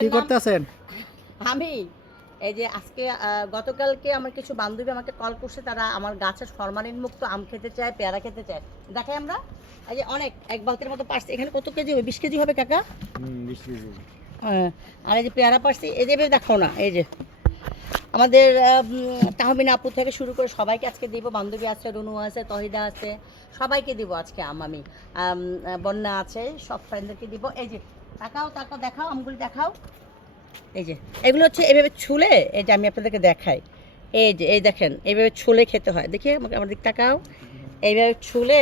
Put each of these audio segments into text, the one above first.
কি করতেছেন? আমি এই যে আজকে গতকালকে আমার কিছু বান্ধবী আমাকে কল করছে, তারা আমার গাছের ফরমালিন মুক্ত আম খেতে চায়, পেয়ারা খেতে চায়। দেখাই আমরা এই যে অনেক এক বালতির মতো পারছি। এখানে কত কেজি হবে? 20 কেজি হবে কাকা। 20 কেজি। হ্যাঁ, আর এই যে পেয়ারা পারছি, এই যে দেখাও না, এই যে আমাদের তাহমিনা আপু থেকে শুরু করে সবাইকে আজকে দিব। বান্ধবী আছে, রুনু আছে, তহিদা আছে, সবাইকে দিব আজকে আম। আমি বন্যা আছে, সব ফ্রেন্ডদেরকে দিব। এই যে তাকাও তাকাও, দেখাও আমগুলি দেখাও। এই যে এগুলো হচ্ছে এইভাবে ছুলে, এই যে আমি আপনাদেরকে দেখাই, এই যে এই দেখেন এইভাবে ছুলে খেতে হয়। দেখি আমাকে, আমার দিক তাকাও, এইভাবে ছুলে,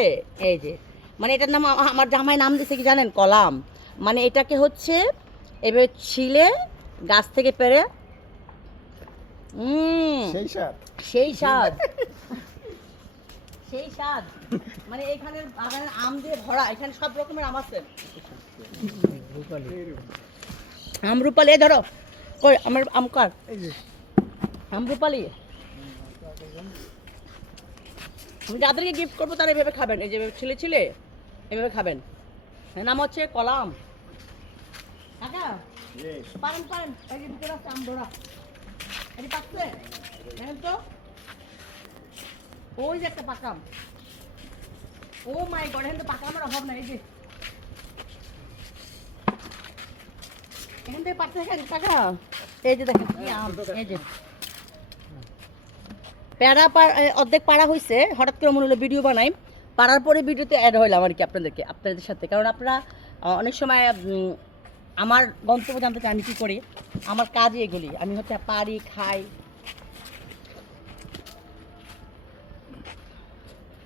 এই যে মানে এটার নাম আমার জামাই নাম দিয়েছে কি জানেন? কলাম। মানে এটাকে হচ্ছে এইভাবে ছিলে গাছ থেকে পেরে সেই স্বাদ। সেই স্বাদ, সেই স্বাদ। মানে এখানে বাগানের আম দিয়ে ভরা, এখানে সব রকমের আম আছে। আমরুপালি ধরো, কই আমার আম কার? এই যে আমরুপালি। আমি যাদেরকে গিফট করবো তারা এভাবে খাবেন, এই যে ছিলে ছিলে এভাবে খাবেন। নাম হচ্ছে কলাম। কাকা পারেন পারেন, এই যে ভিতরে আছে আম ধরা, এটি পাকছে দেখেন তো, ওই যে একটা পাকাম। ও মাই গড, এখানে তো পাকা আমার অভাব নাই। এই যে এখান থেকে পাকছে, দেখেন কাকা, এই যে দেখেন কি আম। এই যে প্যারা অর্ধেক পাড়া হয়েছে, হঠাৎ করে মনে হলো ভিডিও বানাই, পাড়ার পরে ভিডিওতে অ্যাড হইলাম আর কি আপনাদের সাথে। কারণ আপনারা অনেক সময় আমার গন্তব্য জানতে চাই আমি কী করি, আমার কাজই এগুলি। আমি হচ্ছে পারি, খাই।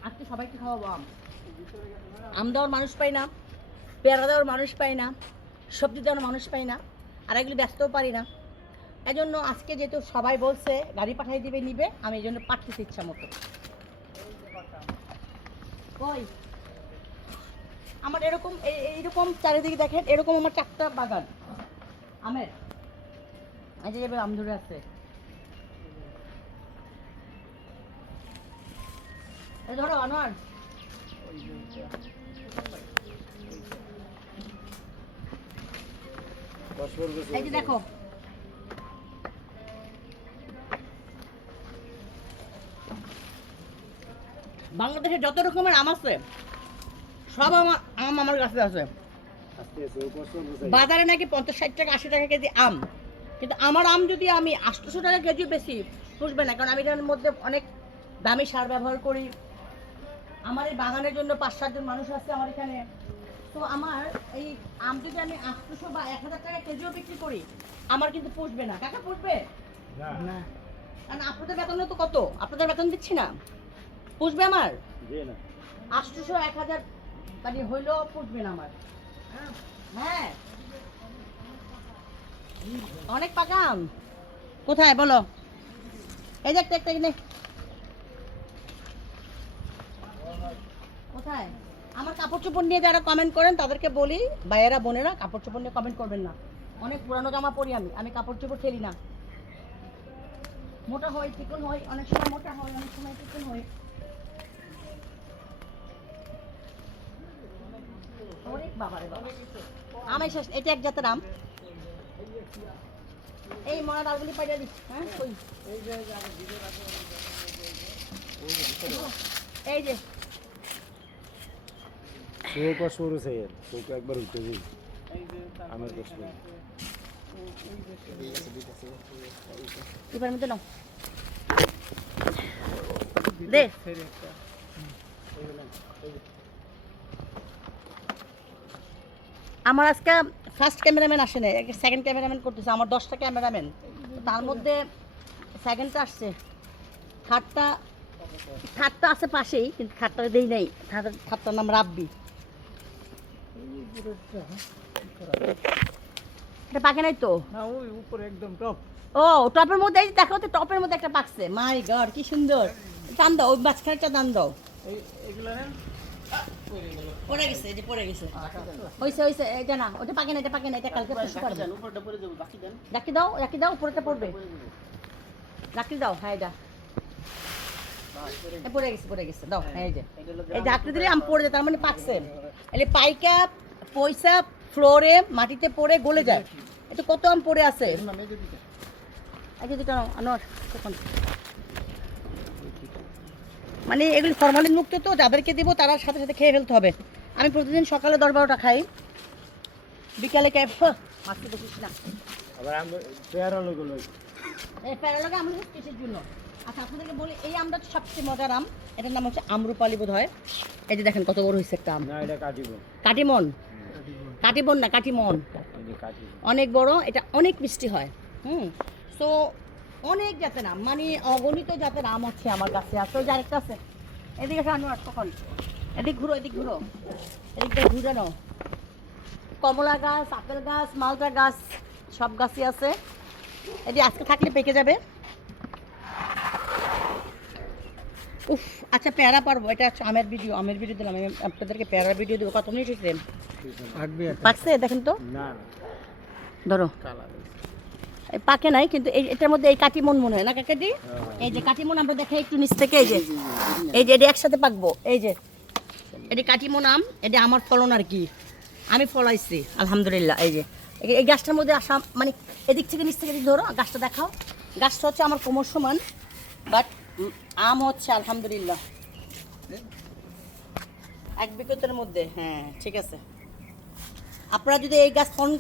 আজকে সবাইকে খাওয়াবো আম। আম দেওয়ার মানুষ পাই না, পেয়ারা দেওয়ার মানুষ পাই না, সবজি দেওয়ার মানুষ পাই না, আর এগুলি ব্যস্তও পারি না। এজন্য আজকে যেহেতু সবাই বলছে গাড়ি পাঠিয়ে দিবে, নিবে, আমি এই জন্য পাঠাতে ইচ্ছা মতো। ওই আমার এরকম এইরকম চারিদিকে দেখেন, এরকম আমার 4টা বাগান আমের। এই যে আম ধরে আছে, এই ধরো আনোয়ার। এই যে দেখো, বাংলাদেশে যত রকমের আম আছে সব আম আমার কাছে আছে। বাজারে নাকি 50-60 টাকা 80 টাকা কেজি আম, কিন্তু আমার আম যদি আমি 800 টাকা কেজি বেশি পুষবে না, কারণ আমি এটার মধ্যে অনেক দামি সার ব্যবহার করি। আমার এই বাগানের জন্য 5-7 জন মানুষ আছে আমার এখানে। তো আমার এই আম যদি আমি 800 বা 1000 টাকা কেজিও বিক্রি করি, আমার কিন্তু পুষবে না। কাকা পুষবে না, কারণ আপনাদের বেতন তো কত, আপনাদের বেতন দিচ্ছি না, পুষবে আমার 800-1000 মানে হইলেও পুষবে না আমার। হ্যাঁ, অনেক পাকা আম। কোথায় বলো? এই যে একটা একটা কিনে কোথায়? আমার কাপড় চোপড় নিয়ে যারা কমেন্ট করেন তাদেরকে বলি, ভাইয়েরা বোনেরা কাপড় চোপড় নিয়ে কমেন্ট করবেন না। অনেক পুরানো জামা পরি আমি কাপড় চোপড় ফেলি না। মোটা হয়, চিকন হয়, অনেক সময় মোটা হয়, অনেক সময় চিকন হয়। অনেক বাবারে বাবা আম শেষ। এটা এক জাতের আম। এই মরা ডালগুলি পাইয়া দিস। হ্যাঁ কই এই যে সরু সাইয়ের একবার উঠতে দিই আমার কষ্ট। এবার মধ্যে নাও দে। আমার আজকে ফার্স্ট ক্যামেরাম্যান আসে নাই, সেকেন্ড ক্যামেরাম্যান করতেছে। আমার 10টা ক্যামেরাম্যান, তার মধ্যে সেকেন্ডটা আসছে। থার্ডটা আছে পাশেই, কিন্তু থার্ডটা দেই নাই। থার্ডটার নাম রাব্বি। এটা পাকে নাই তো না, ওই উপরে একদম টপ। ও টপের মধ্যে, এই দেখো তো টপের মধ্যে একটা পাকছে। মাই গড কি সুন্দর। টান দাও, ওই মাঝখানেটা টান দাও। পড়ে গেছে, এই যে পড়ে গেছে। হইছে এটা না, ওটা পাকে না, এটা পাকে না, এটা কালকে পুশ করবে। রাখি দাও, উপরেটা পড়বে। রাখি দাও, হ্যাঁ এটা পড়ে গেছে দাও। হ্যাঁ এই যে ঢাকতে দিলে আম পড়ে যায়, তার মানে পাকছে। এলে পাইকা পয়সা ফ্লোরে মাটিতে পড়ে গলে যায়। এটা কত আম পড়ে আছে এই যে দুটো আনোয়ার তখন মানে এগুলি ফরমালিন মুক্ত তো যাদেরকে দিব তারা সাথে সাথে খেয়ে ফেলতে হবে আমি প্রতিদিন সকালে 10-12টা খাই বিকালে মাছতে দেখিস না আবার আমরা পেয়ারা লোক এই প্যারালগে আমরা কিসের জন্য আচ্ছা আপনাদেরকে বলি এই আমটা সবচেয়ে মজার আম এটার নাম হচ্ছে আম্রপালি বোধ হয় এই যে দেখেন কত বড় হয়েছে একটা আম না এটা কাটিব কাটিমন কাটিবন না কাটিমন এই যে কাটিব অনেক বড় এটা অনেক মিষ্টি হয় তো অনেক জাতের আম মানে অগণিত জাতের আম আছে আমার কাছে আছে ওই যে আরেকটা আছে এদিকে এসে আনোয়ার তখন এদিক ঘুরো এদিক ঘুরে নাও কমলা গাছ আপেল গাছ মালটা গাছ সব গাছই আছে এটি আজকে থাকলে পেকে যাবে উফ আচ্ছা পেয়ারা পারবো এটা হচ্ছে আমের ভিডিও দিলাম আমি আপনাদেরকে পেয়ারার ভিডিও দেবো কত মিনিট হয়েছে পাকছে দেখেন তো না ধরো পাকে নাই কিন্তু এটার মধ্যে এই কাটিমন মনে হয় না কাকাটি এই যে কাটিমন আমরা দেখাই একটু নিচ থেকে এই যে এটা একসাথে পাকবো এই যে এটি কাটিমন আম এটা আমার ফলন আর কি আমি ফলাইছি আলহামদুলিল্লাহ এই যে এই গাছটার মধ্যে আসা মানে এদিক থেকে নিচ থেকে ধরো গাছটা দেখাও গাছটা হচ্ছে আমার কোমর সমান বাট আম হচ্ছে আলহামদুলিল্লাহ 1 বিঘতের মধ্যে হ্যাঁ ঠিক আছে আপনারা যদি এই গাছ